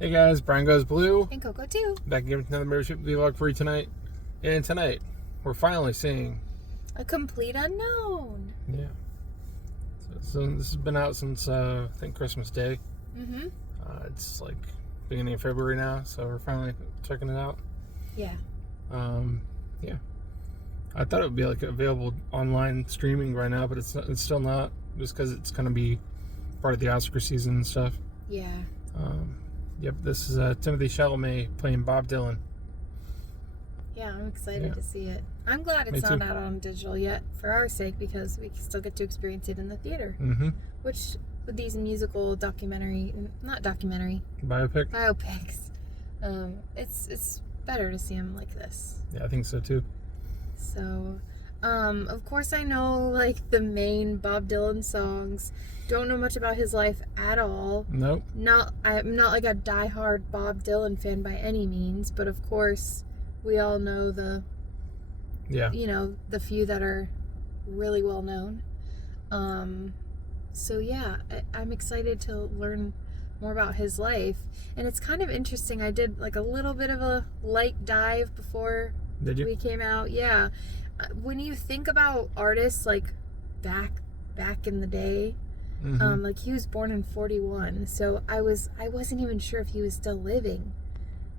Hey guys, Brian Goes Blue. And Coco too. Back again with another membership vlog for you tonight. And tonight, we're finally seeing A Complete Unknown. Yeah. So this has been out since I think Christmas Day. Mm-hmm. It's like beginning of February now, so we're finally checking it out. Yeah. Yeah. I thought it would be like available online streaming right now, but it's still not, just because it's going to be part of the Oscar season and stuff. Yeah. Yep, this is Timothy Chalamet playing Bob Dylan. Yeah, I'm excited to see it. I'm glad it's not out on digital yet for our sake, because we still get to experience it in the theater. Mm-hmm. Which, with these musical biopics, it's better to see them like this. Yeah, I think so too. So, of course I know like the main Bob Dylan songs. Don't know much about his life at all. Nope. I'm not like a diehard Bob Dylan fan by any means, but of course we all know the few that are really well known. So yeah, I'm excited to learn more about his life, and it's kind of interesting. I did like a little bit of a light dive before we came out. Yeah, when you think about artists like back in the day. Mm-hmm. Like he was born in 41, so I wasn't even sure if he was still living,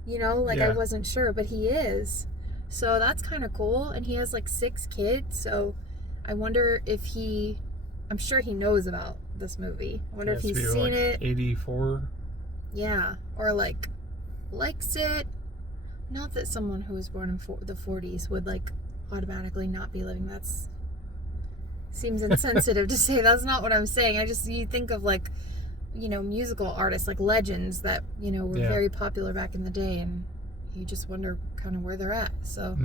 I wasn't sure, but he is, so that's kind of cool. And he has like 6 kids, so I wonder if I'm sure he knows about this movie. I wonder if he's seen it. 84. Yeah, or like likes it. Not that someone who was born in the 40s would like automatically not be living. That's seems insensitive to say. That's not what I'm saying. You think of like, musical artists, like legends that, were very popular back in the day, and you just wonder kind of where they're at. So,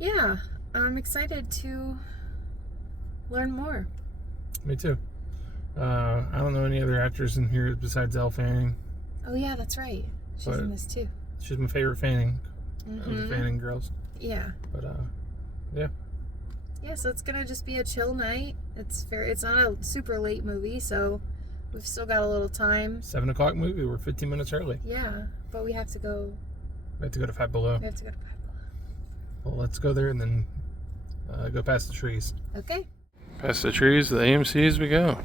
yeah, I'm excited to learn more. Me too. I don't know any other actors in here besides Elle Fanning. Oh yeah, that's right. She's in this too. She's my favorite Fanning of the Fanning girls. Yeah. But yeah. Yeah, so it's gonna just be a chill night. It's not a super late movie, so we've still got a little time. 7 o'clock movie. We're 15 minutes early. Yeah, but we have to go. We have to go to Five Below. Well, let's go there and then go past the trees. Okay. Past the trees, the AMC's we go.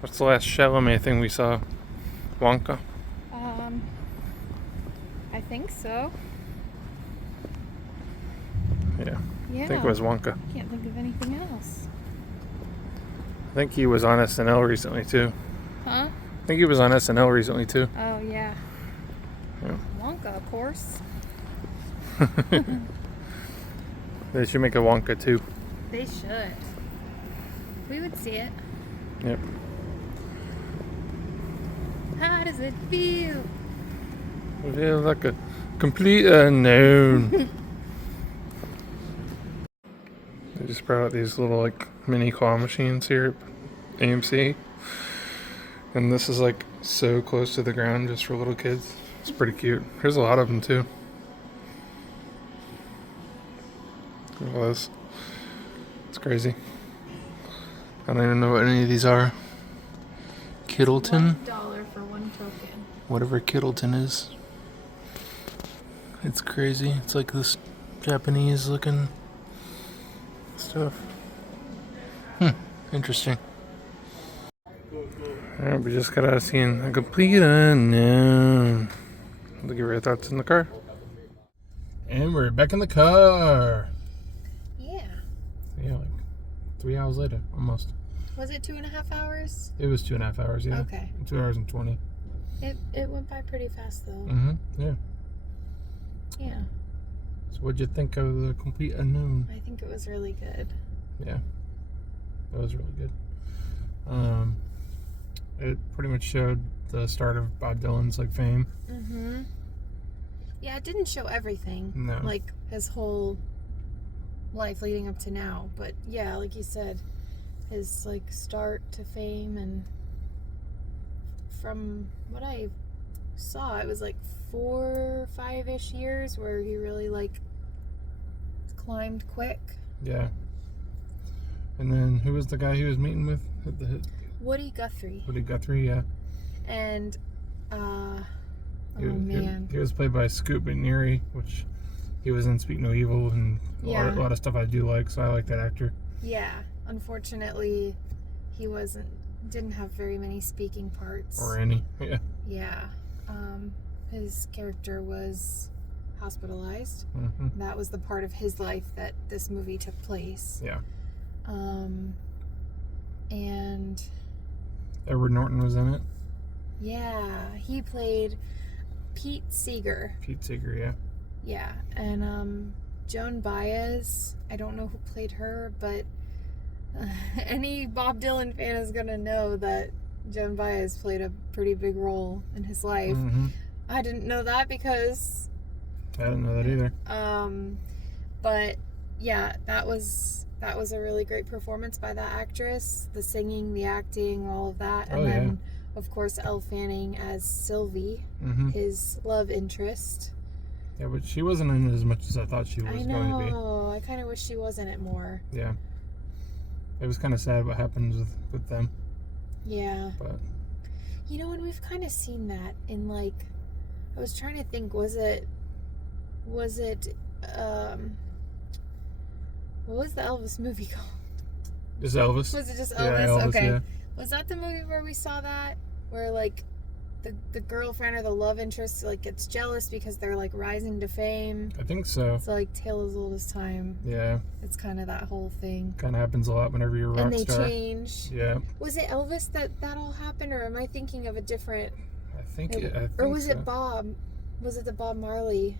What's the last Chalamet thing we saw? Wonka? I think so. Yeah. Yeah. I think it was Wonka. Can't think of anything else. I think he was on SNL recently too. Huh? I think he was on SNL recently too. Oh yeah. Yeah. Wonka, of course. They should make a Wonka too. They should. We would see it. Yep. How does it feel? It feels like a complete unknown. They just brought out these little like mini claw machines here at AMC, and this is like so close to the ground just for little kids. It's pretty cute. There's a lot of them too. Look at all this. It's crazy. I don't even know what any of these are. Kittleton? $1 for 1 token. Whatever Kittleton is. It's crazy. It's like this Japanese looking stuff. Interesting. Alright, we just got out of seeing A Complete Unknown. Look at your thoughts in the car. And we're back in the car. Yeah. Yeah, like 3 hours later, almost. Was it 2.5 hours? It was 2.5 hours, yeah. Okay. 2 hours and 20. It went by pretty fast though. Yeah. Yeah. So what'd you think of The Complete Unknown? I think it was really good. Yeah. That was really good. It pretty much showed the start of Bob Dylan's like fame. Yeah, it didn't show everything. No. Like his whole life leading up to now, but yeah, like you said, his like start to fame, and from what I saw, it was like 4, 5-ish years where he really like climbed quick. Yeah. And then who was the guy he was meeting with? Woody Guthrie. Woody Guthrie, yeah. And, man. He was played by Scoot McNairy, which he was in Speak No Evil and a lot of stuff I do like, so I like that actor. Yeah. Unfortunately, he didn't have very many speaking parts. Or any, yeah. Yeah. His character was hospitalized. Mm-hmm. That was the part of his life that this movie took place. Yeah. And Edward Norton was in it. yeah, he played Pete Seeger. Pete Seeger, yeah. Yeah, and Joan Baez, I don't know who played her, but any Bob Dylan fan is gonna know that Joan Baez played a pretty big role in his life. Mm-hmm. I didn't know that because I didn't know that either. But yeah, that was a really great performance by that actress. The singing, the acting, all of that. And then, of course, Elle Fanning as Sylvie, his love interest. Yeah, but she wasn't in it as much as I thought she was going to be. I know. I kind of wish she was in it more. Yeah. It was kind of sad what happens with them. Yeah. But you know, and we've kind of seen that in, like, I was trying to think, what was the Elvis movie called? Just Elvis. Was it just Elvis? Yeah, Elvis, okay. yeah. Was that the movie where we saw that? Where, like, the girlfriend or the love interest, like, gets jealous because they're, like, rising to fame. I think so. It's like tale as old as time. Yeah. It's kind of that whole thing. Kind of happens a lot whenever you're a rock star. star. And they change. Yeah. Was it Elvis that all happened, or am I thinking of a different... I think or was so. it Bob? Was it the Bob Marley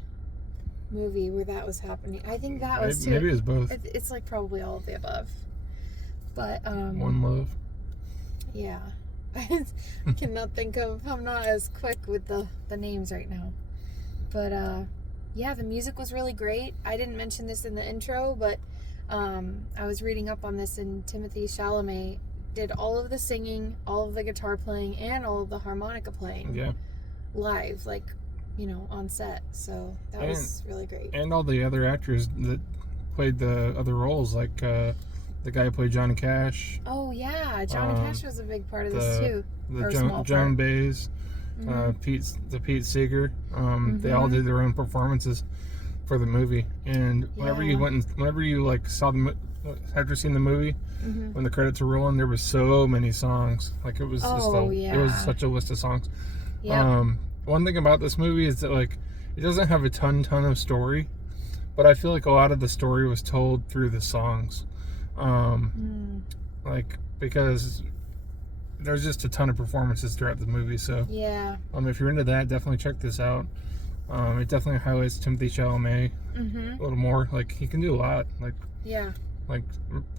movie where that was happening? I think that was too. Maybe it was both. It's like probably all of the above. But One Love. Yeah. I cannot think of. I'm not as quick with the names right now. But yeah, the music was really great. I didn't mention this in the intro, but I was reading up on this, and Timothée Chalamet did all of the singing, all of the guitar playing, and all of the harmonica playing. Yeah. Live, like, you know, on set. So that was really great. And all the other actors that played the other roles, like the guy who played Johnny Cash. Oh yeah, Johnny Cash was a big part of this too. Joan Baez, Pete Seeger. They all did their own performances for the movie. And whenever you like saw after seeing the movie, when the credits were rolling, there was so many songs. Like it was it was such a list of songs. Yeah. One thing about this movie is that, like, it doesn't have a ton of story, but I feel like a lot of the story was told through the songs. Like, because there's just a ton of performances throughout the movie. So yeah. If you're into that, definitely check this out. It definitely highlights Timothée Chalamet a little more. Like, he can do a lot. Like, yeah. Like,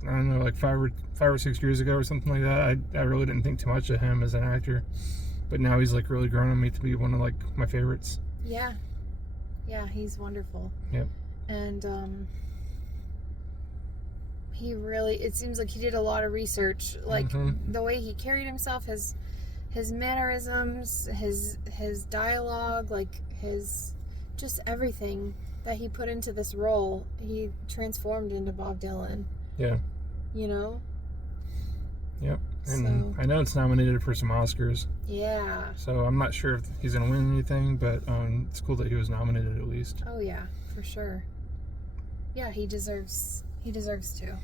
I don't know, like 5 or 6 years ago or something like that, I really didn't think too much of him as an actor. But now he's, like, really grown on me to be one of, like, my favorites. Yeah. Yeah, he's wonderful. Yep. And, he really, it seems like he did a lot of research. Like, the way he carried himself, his mannerisms, his dialogue, like, just everything that he put into this role, he transformed into Bob Dylan. Yeah. You know? Yep. And I know it's nominated for some Oscars. Yeah. So I'm not sure if he's going to win anything, but it's cool that he was nominated at least. Oh, yeah, for sure. Yeah, he deserves to.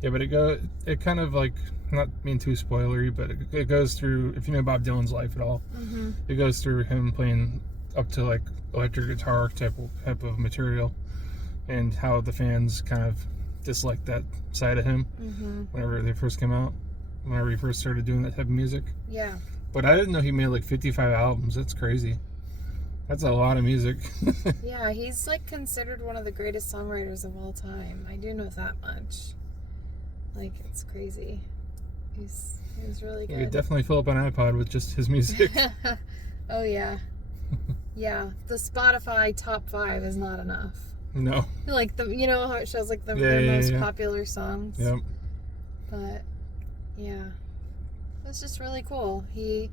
Yeah, but it kind of, like, not being too spoilery, but it goes through, if you know Bob Dylan's life at all, it goes through him playing up to, like, electric guitar type of material, and how the fans kind of disliked that side of him whenever they first came out, whenever he first started doing that type of music. Yeah. But I didn't know he made like 55 albums. That's crazy. That's a lot of music. Yeah, he's like considered one of the greatest songwriters of all time. I do know that much. Like, it's crazy. He was really good. You could definitely fill up an iPod with just his music. Oh yeah. Yeah, the Spotify top 5 is not enough. No. Like, you know how it shows like their most popular songs? Yep. But yeah, it was just really cool. He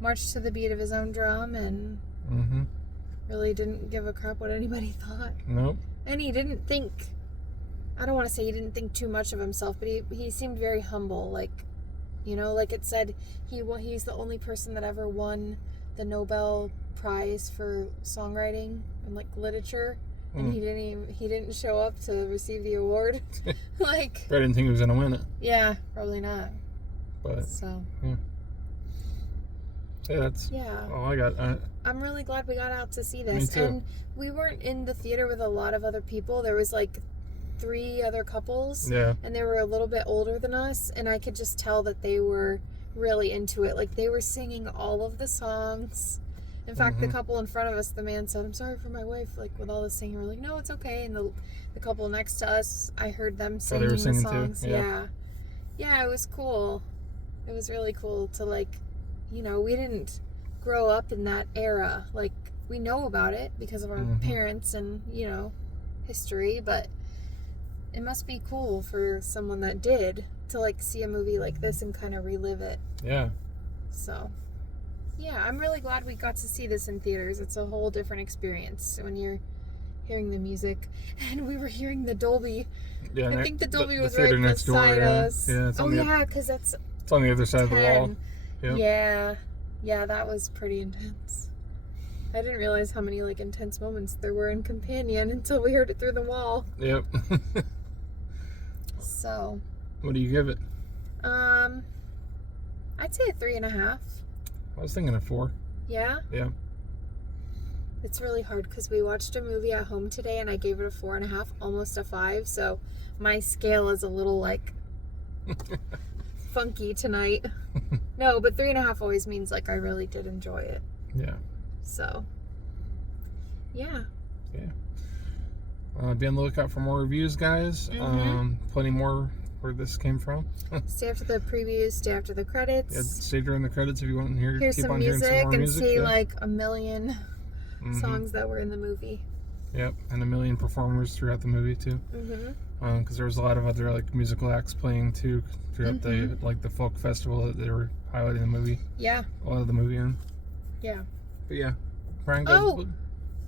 marched to the beat of his own drum and really didn't give a crap what anybody thought. Nope. And he didn't think, I don't want to say he didn't think too much of himself, but he seemed very humble. Like, You know, like it said, he's the only person that ever won the Nobel Prize for songwriting and like literature, and he didn't show up to receive the award. Like, I didn't think he was gonna win it. Yeah, probably not. But so yeah, that's all I got. I'm really glad we got out to see this. Me too. And we weren't in the theater with a lot of other people. There was like 3 other couples. Yeah. And they were a little bit older than us, and I could just tell that they were really into it. Like, they were singing all of the songs. In fact, the couple in front of us, the man said, "I'm sorry for my wife," like with all the singing. We're like, "No, it's okay." And the couple next to us, I heard them singing, the songs. Too. Yeah, it was cool. It was really cool to, like, you know, we didn't grow up in that era. Like, we know about it because of our parents and, you know, history, but it must be cool for someone that did to, like, see a movie like this and kind of relive it. Yeah. So, yeah, I'm really glad we got to see this in theaters. It's a whole different experience when you're hearing the music. And we were hearing the Dolby. Yeah, I think the Dolby was theater right next beside door, us. Yeah, because it's on the other side of the wall. Yep. Yeah, that was pretty intense. I didn't realize how many, like, intense moments there were in Companion until we heard it through the wall. Yep. So. What do you give it? I'd say a 3.5. I was thinking a 4. Yeah? Yeah. It's really hard because we watched a movie at home today and I gave it a 4.5, almost a 5. So my scale is a little, like, funky tonight. No, but 3.5 always means, like, I really did enjoy it. Yeah. So, yeah. Be on the lookout for more reviews, guys. Plenty more where this came from. Stay after the previews, stay after the credits. Yeah, stay during the credits if you want to hear some some music more and music. see like a million songs that were in the movie. Yep, and a million performers throughout the movie too. Because there was a lot of other like musical acts playing too throughout the like the folk festival that they were highlighting the movie. Yeah. A lot of the movie in. Yeah. But yeah, Brian goes.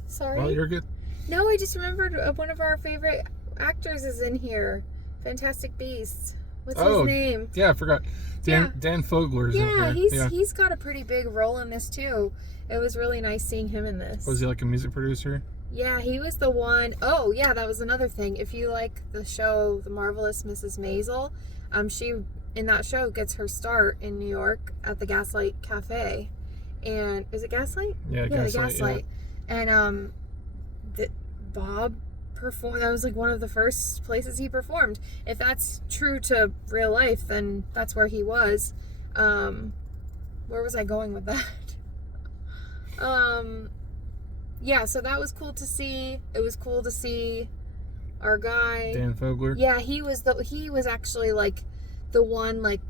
Sorry. Well, you're good. No, I just remembered one of our favorite actors is in here. Fantastic Beasts. What's his name? Yeah, I forgot. Dan Fogler's in here. He's got a pretty big role in this too. It was really nice seeing him in this. Was he like a music producer? Yeah, he was the one. Oh, yeah, that was another thing. If you like the show The Marvelous Mrs. Maisel, she in that show gets her start in New York at the Gaslight Cafe. And is it Gaslight? Yeah, the Gaslight. Yeah. And Bob performed. That was like one of the first places he performed. If that's true to real life, then that's where he was. Where was I going with that? Yeah, so that was cool to see. It was cool to see our guy Dan Fogler. Yeah, he was actually like the one like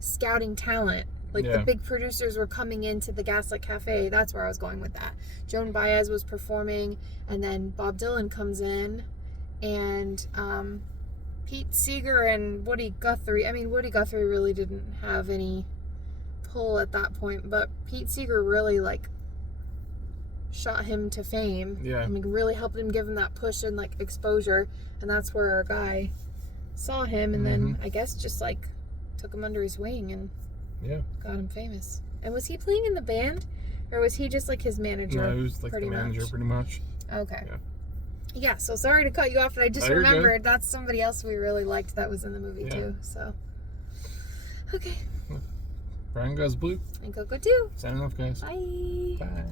scouting talent. Like the big producers were coming into the Gaslight Cafe. That's where I was going with that. Joan Baez was performing, and then Bob Dylan comes in, and Pete Seeger and Woody Guthrie. I mean, Woody Guthrie really didn't have any pull at that point, but Pete Seeger really like shot him to fame. Yeah. I mean, really helped him, give him that push and like exposure, and that's where our guy saw him, and then I guess just like took him under his wing and got him famous. And was he playing in the band, or was he just like his manager? No, he was like the manager pretty much. Okay. Yeah, so sorry to cut you off, but I just remembered that's somebody else we really liked that was in the movie too. So, okay. Brian goes blue. And Coco too. Signing off, guys. Bye. Bye.